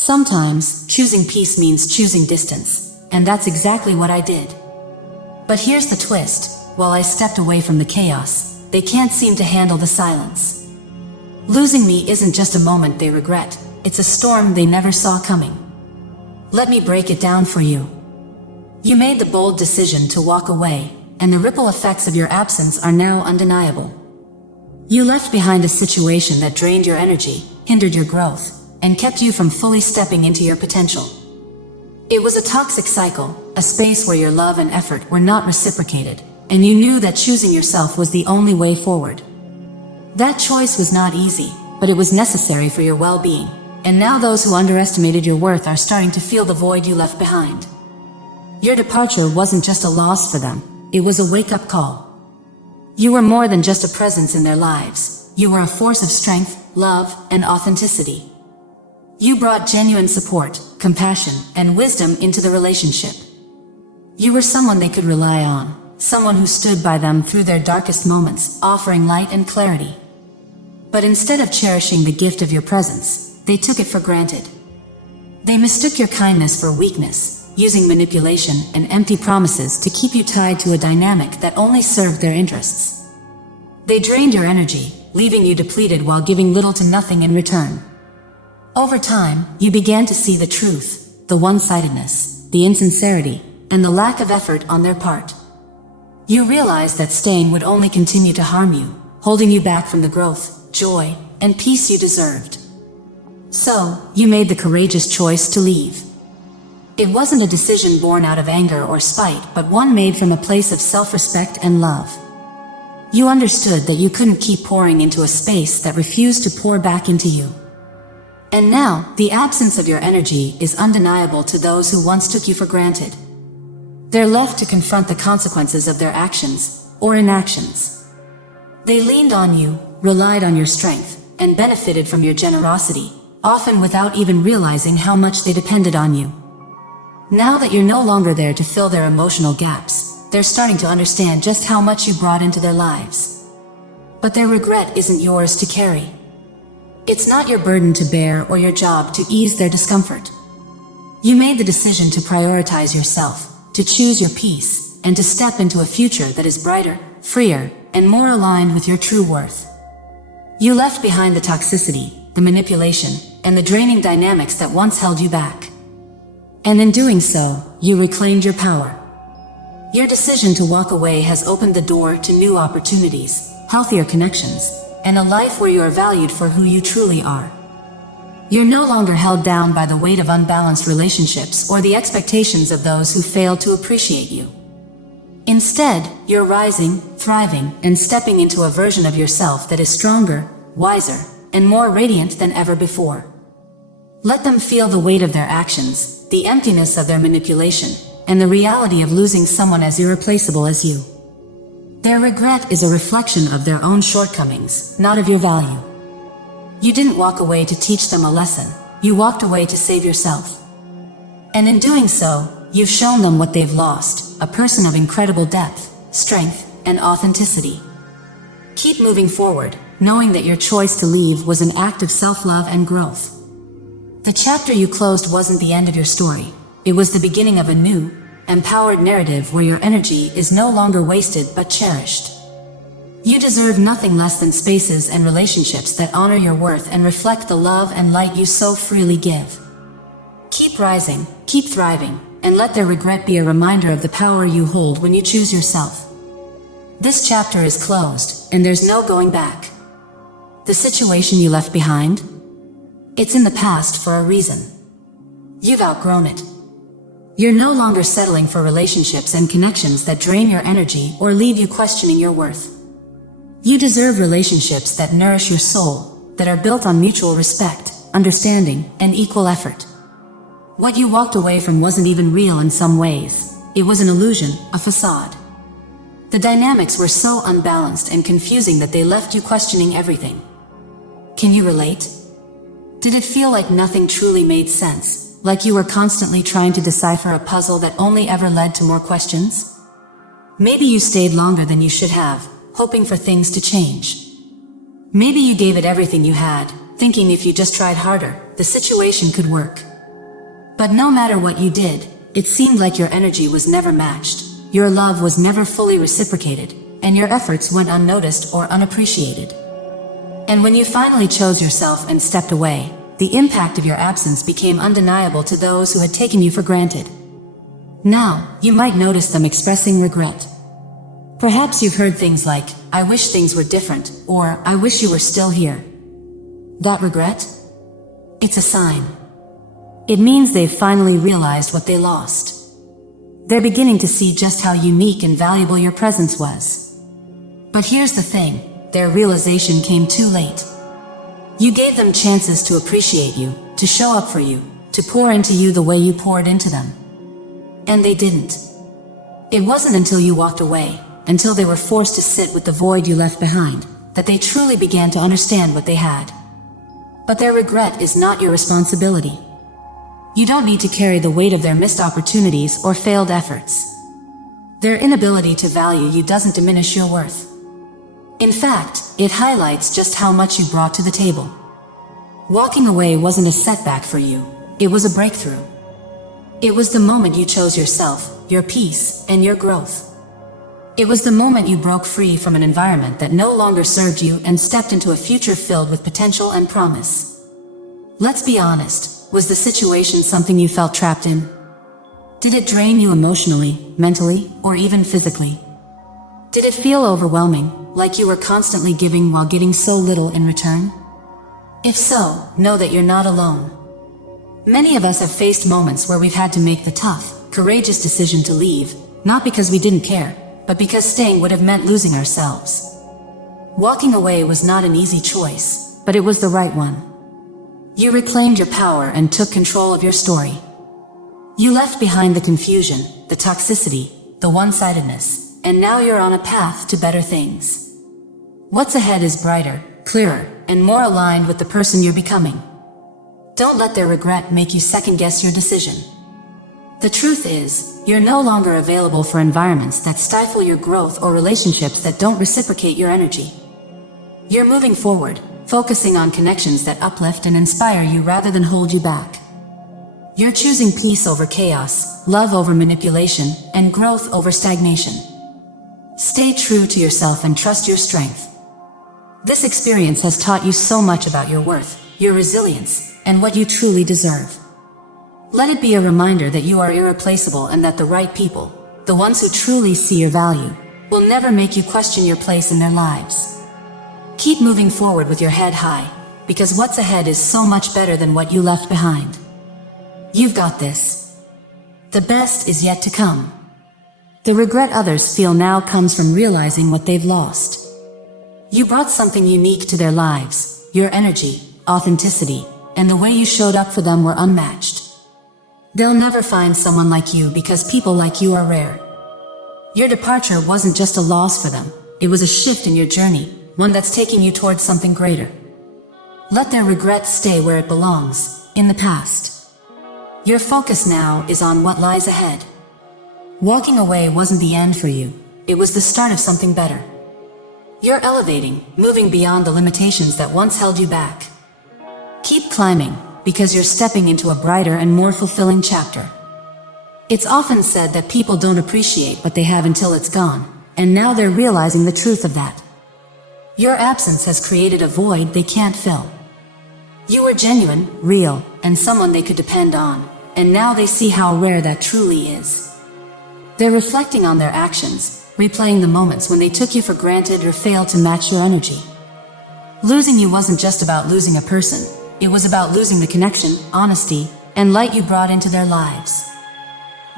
Sometimes, choosing peace means choosing distance, and that's exactly what I did. But here's the twist: while I stepped away from the chaos, they can't seem to handle the silence. Losing me isn't just a moment they regret, it's a storm they never saw coming. Let me break it down for you. You made the bold decision to walk away, and the ripple effects of your absence are now undeniable. You left behind a situation that drained your energy, hindered your growth, and kept you from fully stepping into your potential. It was a toxic cycle, a space where your love and effort were not reciprocated, and you knew that choosing yourself was the only way forward. That choice was not easy, but it was necessary for your well-being, and now those who underestimated your worth are starting to feel the void you left behind. Your departure wasn't just a loss for them, it was a wake-up call. You were more than just a presence in their lives, you were a force of strength, love, and authenticity. You brought genuine support, compassion, and wisdom into the relationship. You were someone they could rely on, someone who stood by them through their darkest moments, offering light and clarity. But instead of cherishing the gift of your presence, they took it for granted. They mistook your kindness for weakness, using manipulation and empty promises to keep you tied to a dynamic that only served their interests. They drained your energy, leaving you depleted while giving little to nothing in return. Over time, you began to see the truth, the one-sidedness, the insincerity, and the lack of effort on their part. You realized that staying would only continue to harm you, holding you back from the growth, joy, and peace you deserved. So, you made the courageous choice to leave. It wasn't a decision born out of anger or spite, but one made from a place of self-respect and love. You understood that you couldn't keep pouring into a space that refused to pour back into you. And now, the absence of your energy is undeniable to those who once took you for granted. They're left to confront the consequences of their actions, or inactions. They leaned on you, relied on your strength, and benefited from your generosity, often without even realizing how much they depended on you. Now that you're no longer there to fill their emotional gaps, they're starting to understand just how much you brought into their lives. But their regret isn't yours to carry. It's not your burden to bear or your job to ease their discomfort. You made the decision to prioritize yourself, to choose your peace, and to step into a future that is brighter, freer, and more aligned with your true worth. You left behind the toxicity, the manipulation, and the draining dynamics that once held you back. And in doing so, you reclaimed your power. Your decision to walk away has opened the door to new opportunities, healthier connections, and a life where you are valued for who you truly are. You're no longer held down by the weight of unbalanced relationships or the expectations of those who failed to appreciate you. Instead, you're rising, thriving, and stepping into a version of yourself that is stronger, wiser, and more radiant than ever before. Let them feel the weight of their actions, the emptiness of their manipulation, and the reality of losing someone as irreplaceable as you. Their regret is a reflection of their own shortcomings, not of your value. You didn't walk away to teach them a lesson, you walked away to save yourself. And in doing so, you've shown them what they've lost, a person of incredible depth, strength, and authenticity. Keep moving forward, knowing that your choice to leave was an act of self-love and growth. The chapter you closed wasn't the end of your story, it was the beginning of a new, empowered narrative where your energy is no longer wasted but cherished. You deserve nothing less than spaces and relationships that honor your worth and reflect the love and light you so freely give. Keep rising, keep thriving, and let their regret be a reminder of the power you hold when you choose yourself. This chapter is closed, and there's no going back. The situation you left behind? It's in the past for a reason. You've outgrown it. You're no longer settling for relationships and connections that drain your energy or leave you questioning your worth. You deserve relationships that nourish your soul, that are built on mutual respect, understanding, and equal effort. What you walked away from wasn't even real in some ways. It was an illusion, a facade. The dynamics were so unbalanced and confusing that they left you questioning everything. Can you relate? Did it feel like nothing truly made sense? Like you were constantly trying to decipher a puzzle that only ever led to more questions? Maybe you stayed longer than you should have, hoping for things to change. Maybe you gave it everything you had, thinking if you just tried harder, the situation could work. But no matter what you did, it seemed like your energy was never matched, your love was never fully reciprocated, and your efforts went unnoticed or unappreciated. And when you finally chose yourself and stepped away, the impact of your absence became undeniable to those who had taken you for granted. Now, you might notice them expressing regret. Perhaps you've heard things like, "I wish things were different," or "I wish you were still here." That regret? It's a sign. It means they've finally realized what they lost. They're beginning to see just how unique and valuable your presence was. But here's the thing, their realization came too late. You gave them chances to appreciate you, to show up for you, to pour into you the way you poured into them. And they didn't. It wasn't until you walked away, until they were forced to sit with the void you left behind, that they truly began to understand what they had. But their regret is not your responsibility. You don't need to carry the weight of their missed opportunities or failed efforts. Their inability to value you doesn't diminish your worth. In fact, it highlights just how much you brought to the table. Walking away wasn't a setback for you, it was a breakthrough. It was the moment you chose yourself, your peace, and your growth. It was the moment you broke free from an environment that no longer served you and stepped into a future filled with potential and promise. Let's be honest, was the situation something you felt trapped in? Did it drain you emotionally, mentally, or even physically? Did it feel overwhelming, like you were constantly giving while getting so little in return? If so, know that you're not alone. Many of us have faced moments where we've had to make the tough, courageous decision to leave, not because we didn't care, but because staying would have meant losing ourselves. Walking away was not an easy choice, but it was the right one. You reclaimed your power and took control of your story. You left behind the confusion, the toxicity, the one-sidedness, and now you're on a path to better things. What's ahead is brighter, clearer, and more aligned with the person you're becoming. Don't let their regret make you second-guess your decision. The truth is, you're no longer available for environments that stifle your growth or relationships that don't reciprocate your energy. You're moving forward, focusing on connections that uplift and inspire you rather than hold you back. You're choosing peace over chaos, love over manipulation, and growth over stagnation. Stay true to yourself and trust your strength. This experience has taught you so much about your worth, your resilience, and what you truly deserve. Let it be a reminder that you are irreplaceable and that the right people, the ones who truly see your value, will never make you question your place in their lives. Keep moving forward with your head high, because what's ahead is so much better than what you left behind. You've got this. The best is yet to come. The regret others feel now comes from realizing what they've lost. You brought something unique to their lives, your energy, authenticity, and the way you showed up for them were unmatched. They'll never find someone like you because people like you are rare. Your departure wasn't just a loss for them, it was a shift in your journey, one that's taking you towards something greater. Let their regret stay where it belongs, in the past. Your focus now is on what lies ahead. Walking away wasn't the end for you, it was the start of something better. You're elevating, moving beyond the limitations that once held you back. Keep climbing, because you're stepping into a brighter and more fulfilling chapter. It's often said that people don't appreciate what they have until it's gone, and now they're realizing the truth of that. Your absence has created a void they can't fill. You were genuine, real, and someone they could depend on, and now they see how rare that truly is. They're reflecting on their actions, replaying the moments when they took you for granted or failed to match your energy. Losing you wasn't just about losing a person, it was about losing the connection, honesty, and light you brought into their lives.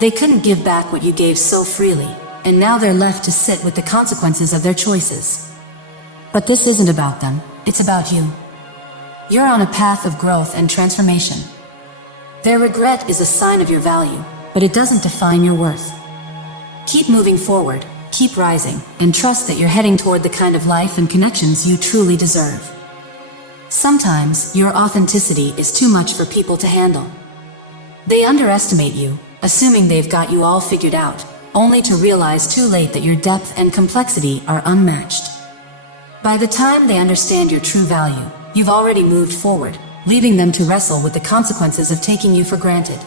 They couldn't give back what you gave so freely, and now they're left to sit with the consequences of their choices. But this isn't about them, it's about you. You're on a path of growth and transformation. Their regret is a sign of your value, but it doesn't define your worth. Keep moving forward, keep rising, and trust that you're heading toward the kind of life and connections you truly deserve. Sometimes, your authenticity is too much for people to handle. They underestimate you, assuming they've got you all figured out, only to realize too late that your depth and complexity are unmatched. By the time they understand your true value, you've already moved forward, leaving them to wrestle with the consequences of taking you for granted.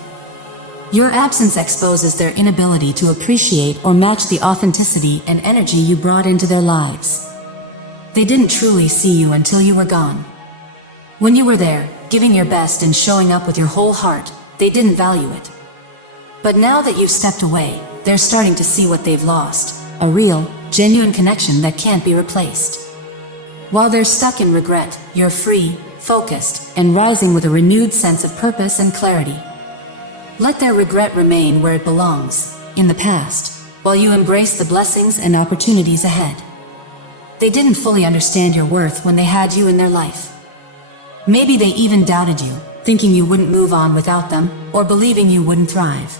Your absence exposes their inability to appreciate or match the authenticity and energy you brought into their lives. They didn't truly see you until you were gone. When you were there, giving your best and showing up with your whole heart, they didn't value it. But now that you've stepped away, they're starting to see what they've lost, a real, genuine connection that can't be replaced. While they're stuck in regret, you're free, focused, and rising with a renewed sense of purpose and clarity. Let their regret remain where it belongs, in the past, while you embrace the blessings and opportunities ahead. They didn't fully understand your worth when they had you in their life. Maybe they even doubted you, thinking you wouldn't move on without them, or believing you wouldn't thrive.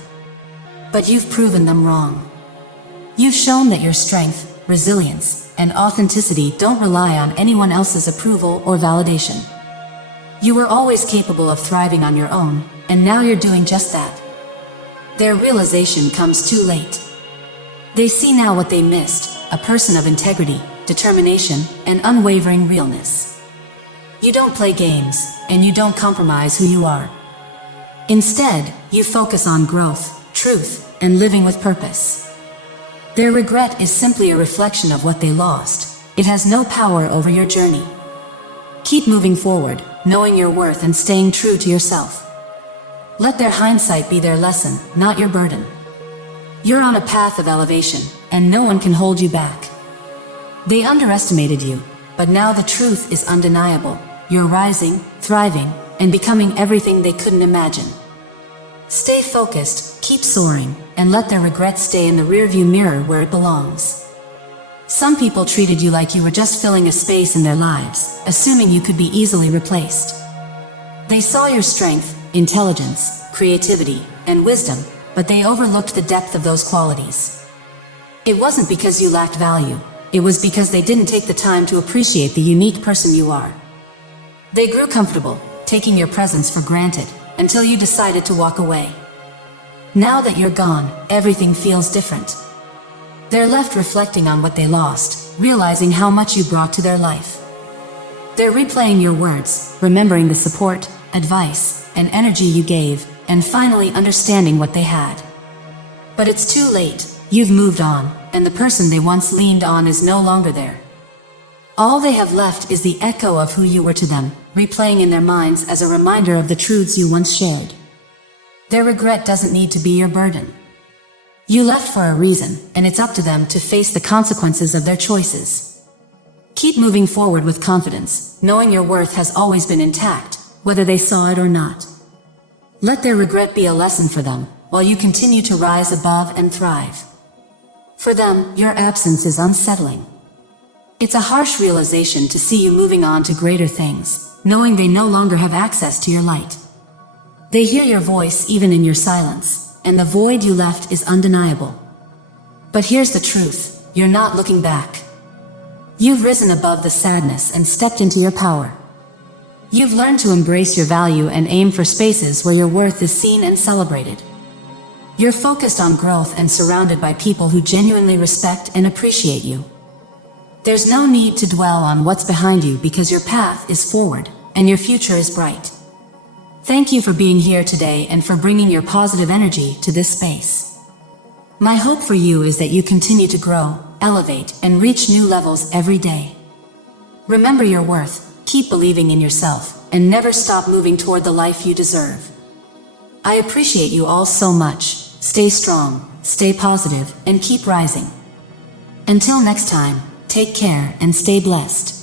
But you've proven them wrong. You've shown that your strength, resilience, and authenticity don't rely on anyone else's approval or validation. You were always capable of thriving on your own, and now you're doing just that. Their realization comes too late. They see now what they missed, a person of integrity, determination, and unwavering realness. You don't play games, and you don't compromise who you are. Instead, you focus on growth, truth, and living with purpose. Their regret is simply a reflection of what they lost. It has no power over your journey. Keep moving forward, knowing your worth and staying true to yourself. Let their hindsight be their lesson, not your burden. You're on a path of elevation, and no one can hold you back. They underestimated you, but now the truth is undeniable. You're rising, thriving, and becoming everything they couldn't imagine. Stay focused, keep soaring, and let their regrets stay in the rearview mirror where it belongs. Some people treated you like you were just filling a space in their lives, assuming you could be easily replaced. They saw your strength, intelligence, creativity, and wisdom, but they overlooked the depth of those qualities. It wasn't because you lacked value, it was because they didn't take the time to appreciate the unique person you are. They grew comfortable, taking your presence for granted, until you decided to walk away. Now that you're gone, everything feels different. They're left reflecting on what they lost, realizing how much you brought to their life. They're replaying your words, remembering the support, advice, and energy you gave, and finally understanding what they had. But it's too late, you've moved on, and the person they once leaned on is no longer there. All they have left is the echo of who you were to them, replaying in their minds as a reminder of the truths you once shared. Their regret doesn't need to be your burden. You left for a reason, and it's up to them to face the consequences of their choices. Keep moving forward with confidence, knowing your worth has always been intact, whether they saw it or not. Let their regret be a lesson for them, while you continue to rise above and thrive. For them, your absence is unsettling. It's a harsh realization to see you moving on to greater things, knowing they no longer have access to your light. They hear your voice even in your silence, and the void you left is undeniable. But here's the truth, you're not looking back. You've risen above the sadness and stepped into your power. You've learned to embrace your value and aim for spaces where your worth is seen and celebrated. You're focused on growth and surrounded by people who genuinely respect and appreciate you. There's no need to dwell on what's behind you because your path is forward, and your future is bright. Thank you for being here today and for bringing your positive energy to this space. My hope for you is that you continue to grow, elevate, and reach new levels every day. Remember your worth, keep believing in yourself, and never stop moving toward the life you deserve. I appreciate you all so much. Stay strong, stay positive, and keep rising. Until next time, take care and stay blessed.